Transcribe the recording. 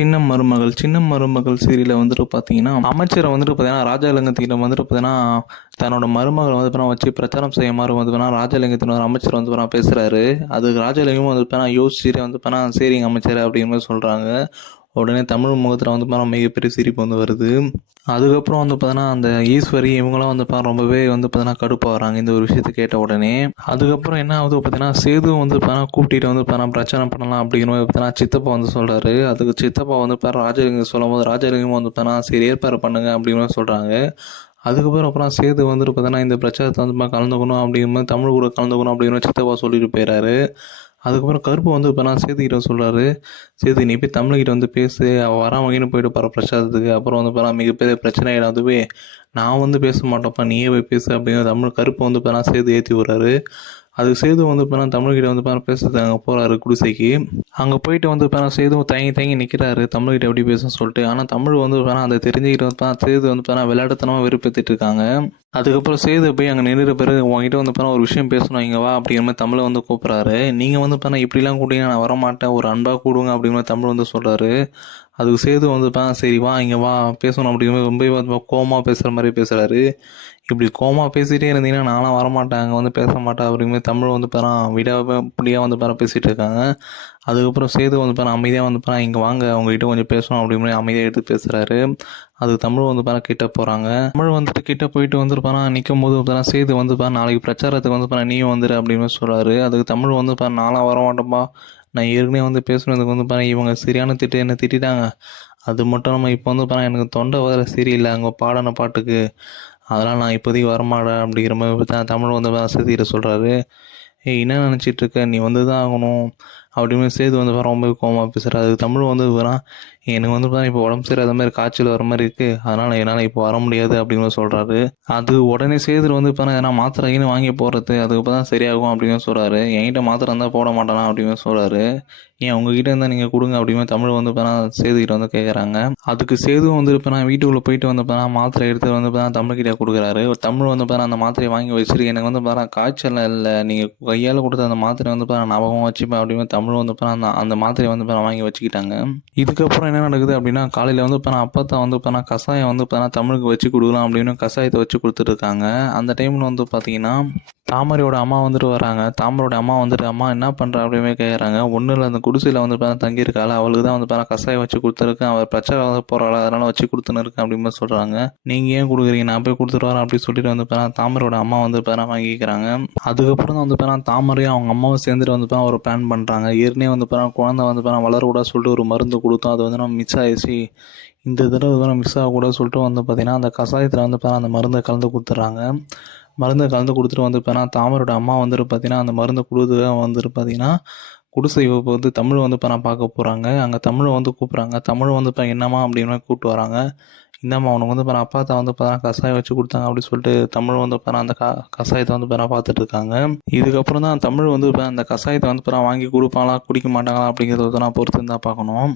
சின்ன மருமகள் சீரியலில் வந்துட்டு பார்த்தீங்கன்னா, அமைச்சரை வந்துட்டு பார்த்தீங்கன்னா, ராஜாலிங்கத்திடம் வந்துட்டு பார்த்தீங்கன்னா, தன்னோட மருமகளை வந்து பார்த்தீங்கன்னா வச்சு பிரச்சாரம் செய்யுமாறு வந்து பார்த்தீங்கன்னா, ராஜாலிங்கத்தின் அமைச்சர் வந்து பார்த்தீங்கன்னா பேசுகிறாரு. அதுக்கு ராஜாலிங்கமும் வந்து பார்த்தீங்கன்னா யோசிச்சுட்டு வந்து பார்த்தீங்கன்னா, சரிங்க அமைச்சர் அப்படிங்கிற மாதிரி சொல்கிறாங்க. உடனே தமிழ் முகத்தில் வந்து பார்த்தீங்கன்னா மிகப்பெரிய சிரிப்பு வந்து வருது. அதுக்கப்புறம் வந்து பார்த்தீங்கன்னா, அந்த ஈஸ்வரி இவங்களாம் வந்து ரொம்பவே வந்து பார்த்தீங்கன்னா கடுப்பாகிறாங்க இந்த ஒரு விஷயத்தை கேட்ட உடனே. அதுக்கப்புறம் என்ன ஆகுது பார்த்தீங்கன்னா, சேது வந்து பார்த்தீங்கன்னா கூட்டிகிட்டு வந்து பார்த்தீங்கன்னா பிரச்சனை பண்ணலாம் அப்படிங்கிற மாதிரி பார்த்தீங்கன்னா சித்தப்பா வந்து சொல்கிறாரு. அதுக்கு சித்தப்பா வந்து ராஜலிங்கம் சொல்லும்போது ராஜலிங்கம் வந்து பார்த்தீங்கன்னா சரி ஏற்பாடு பண்ணுங்க அப்படிங்கிற மாதிரி சொல்கிறாங்க. அப்புறம் சேது வந்துட்டு பார்த்தீங்கன்னா இந்த பிரச்சாரத்தை வந்து கலந்துக்கணும் அப்படிங்கிற மாதிரி தமிழ் கூட கலந்துக்கணும் அப்படிங்கிற சித்தப்பா சொல்லிட்டு போயிறாரு. அதுக்கப்புறம் கருப்பு வந்து இப்போ நான் சேதுக்கிட்ட சொல்கிறாரு, சேது நீ போய் தமிழ்கிட்ட வந்து பேசு, அவள் வராமகின்னு போயிட்டு போகிற பிரச்சாரத்துக்கு, அப்புறம் வந்து பார்த்தா மிகப்பெரிய பிரச்சனை ஆகிடும். அதுவே நான் வந்து பேச மாட்டேன்ப்பா நீயே போய் பேசு அப்படிங்கிற தமிழ் கருப்பு வந்து இப்போ சேது ஏற்றி விட்றாரு. அதுக்கு சேது வந்து இப்போ தமிழ்கிட்ட வந்து பேசுறது அங்கே போகிறாரு குடிசைக்கு. அங்கே போயிட்டு வந்து சேது தயங்கி நிற்கிறாரு தமிழ்கிட்ட எப்படி பேசணும்னு சொல்லிட்டு. ஆனால் தமிழ் வந்து அதை தெரிஞ்சுக்கிட்டு வந்து சேது வந்து விளையாட்டுத்தனமாக வெறுப்பேற்றிட்டு இருக்காங்க. அதுக்கப்புறம் சேது போய் அங்கே நின்றுற பிறகு உங்ககிட்ட வந்து ஒரு விஷயம் பேசணும் இங்கே வா அப்படிங்கிற மாதிரி தமிழை வந்து கூப்பிட்றாரு. நீங்கள் வந்து இப்படிலாம் கூட்டிங்கன்னா நான் வரமாட்டேன், ஒரு அன்பாக கூடுங்க அப்படிங்கிற மாதிரி தமிழ் வந்து சொல்கிறாரு. அதுக்கு சேது வந்து சரி வா இங்கே வா பேசணும் அப்படிங்கிற மாதிரி ரொம்ப வந்து கோவமாக பேசுகிற மாதிரி பேசுகிறாரு. இப்படி கோவமாக பேசிகிட்டே இருந்தீங்கன்னா நான்லாம் வரமாட்டேன், அங்கே வந்து பேச மாட்டேன் அப்படிங்கிற மாதிரி தமிழ் வந்து விடாம வந்து பேசிகிட்டு இருக்காங்க. அதுக்கப்புறம் சேது வந்து அமைதியாக வந்து இங்கே வாங்க அவங்ககிட்ட கொஞ்சம் பேசணும் அப்படிங்கிற மாதிரி அமைதியாக எடுத்து பேசுகிறாரு. அதுக்கு தமிழ் வந்து கிட்ட போகிறாங்க. தமிழ் வந்துட்டு கிட்ட போயிட்டு வந்து நிற்கும் போது சேது வந்து நாளைக்கு பிரச்சாரத்துக்கு வந்து நீயும் வந்துடு அப்படின்னு மாதிரி சொல்கிறாரு. அதுக்கு தமிழ் வந்து நான்லாம் வர மாட்டேன்ப்பா, நான் ஏற்கனவே வந்து பேசுனதுக்கு வந்து இவங்க சரியான என்னை திட்டாங்க. அது மட்டும் இல்லாமல் இப்போ வந்து எனக்கு தொண்டை வர சரியில்லை அங்கே பாடின பாட்டுக்கு, அதெல்லாம் நான் இப்போதைக்கு வரமாட்டேன் அப்படிங்கிற மாதிரி தமிழ் வந்து சேதுக்கிட்ட சொல்கிறாரு. என்ன நினச்சிட்டு இருக்க, நீ வந்து தான் ஆகணும் அப்படின்னு சேது வந்து ரொம்ப கோவமாக பேசுகிறாரு. அதுக்கு தமிழ் வந்து எனக்கு வந்து இப்போ உடம்பு சரியாத மாதிரி காய்ச்சல் வர மாதிரி இருக்குது, அதனால் என்னால் இப்போ வர முடியாது அப்படிங்கிற சொல்கிறாரு. அது உடனே சேது வந்து எதனா மாத்திரைன்னு வாங்கி போடுறது அதுக்கு தான் சரியாகும் அப்படின்னு சொல்கிறாரு. என்கிட்ட மாத்திரை இருந்தால் போட மாட்டானா அப்படின்னு சொல்கிறாரு. ஏன் உங்ககிட்ட இருந்தால் நீங்கள் கொடுங்க அப்படின்னு தமிழ் வந்து சேதுக்கிட்ட வந்து கேட்குறாங்க. அதுக்கு சேதுவும் வந்து வீட்டுக்குள்ளே போயிட்டு வந்து மாத்திரை எடுத்து வந்து தமிழ்கிட்ட கொடுக்குறாரு. தமிழ் வந்து அந்த மாத்திரையை வாங்கி வச்சிருக்கு, எனக்கு வந்து காய்ச்சல் இல்லை, நீங்கள் கையால் கொடுத்த அந்த மாத்திரை வந்து ஞாபகம் வச்சுப்பேன் அப்படின்னு தமிழ் வந்து அந்த மாத்திரையை வந்து வாங்கி வச்சுக்கிட்டாங்க. இதுக்கப்புறம் என்ன நடக்குது அப்படின்னா, காலையில் வந்து அப்பத்தா வந்து கஷாயம் வந்து தமிழுக்கு வச்சு கொடுக்கலாம் அப்படின்னு கஷாயத்தை வச்சு கொடுத்துட்ருக்காங்க. அந்த டைமில் வந்து பார்த்தீங்கன்னா தாமரையோட அம்மா வந்துட்டு வராங்க. தாமரையோட அம்மா வந்துட்டு அம்மா என்ன பண்ணுற அப்படின்னு கேட்குறாங்க. ஒன்றும் இல்லை, அந்த குடிசையில் வந்து தங்கியிருக்காள், அவளுக்கு தான் வந்து கஷாயம் வச்சு கொடுத்துருக்கேன், அவள் பிரச்சனை வந்து போகிறாள், அதனால் வச்சு கொடுத்துன்னு இருக்கேன் அப்படின்னு சொல்கிறாங்க. நீங்கள் ஏன் கொடுக்குறீங்க, நான் போய் கொடுத்துட்டு வரேன் அப்படின்னு சொல்லிட்டு வந்து தாமரையோட அம்மா வந்து வாங்கிக்கிறாங்க. அதுக்கப்புறம் தான் வந்து தாமரையும் அவங்க அம்மாவும் சேர்ந்துட்டு வந்து ஒரு பிளான் பண்ணுறாங்க. ஏற்கனவே வந்து குழந்தை வந்து வளரக்கூடாது சொல்லிட்டு ஒரு மருந்து கொடுத்தோம், அது வந்து நம்ம மிஸ் ஆகிடுச்சு, இந்த தடவை மிஸ் ஆகக்கூடாது சொல்லிட்டு வந்து பார்த்திங்கன்னா அந்த கஷாயத்தில் வந்து அந்த மருந்தை கலந்து கொடுத்துட்றாங்க. மருந்தை கலந்து கொடுத்துட்டு வந்து தாமரோட அம்மா வந்துட்டு பார்த்தீங்கன்னா அந்த மருந்தை கொடுத்து வந்துட்டு பார்த்தீங்கன்னா குடிசை வந்து தமிழ் வந்து பார்க்க போகிறாங்க. அங்கே தமிழை வந்து கூப்பிட்றாங்க. தமிழ் வந்து என்னம்மா அப்படின்னு கூப்பிட்டு வராங்க. இந்தாம்மா அவனுக்கு வந்து அப்பாத்தா வந்து கஷாயம் வச்சு கொடுத்தாங்க அப்படின்னு சொல்லிட்டு தமிழ் வந்து அந்த கஷாயத்தை வந்து பார்த்துட்டு இருக்காங்க. இதுக்கப்புறம் தான் தமிழ் வந்து அந்த கஷாயத்தை வந்து வாங்கி கொடுப்பாங்களா குடிக்க மாட்டாங்களா அப்படிங்கிறத வந்து நான் பொறுத்து இருந்தால் பார்க்கணும்.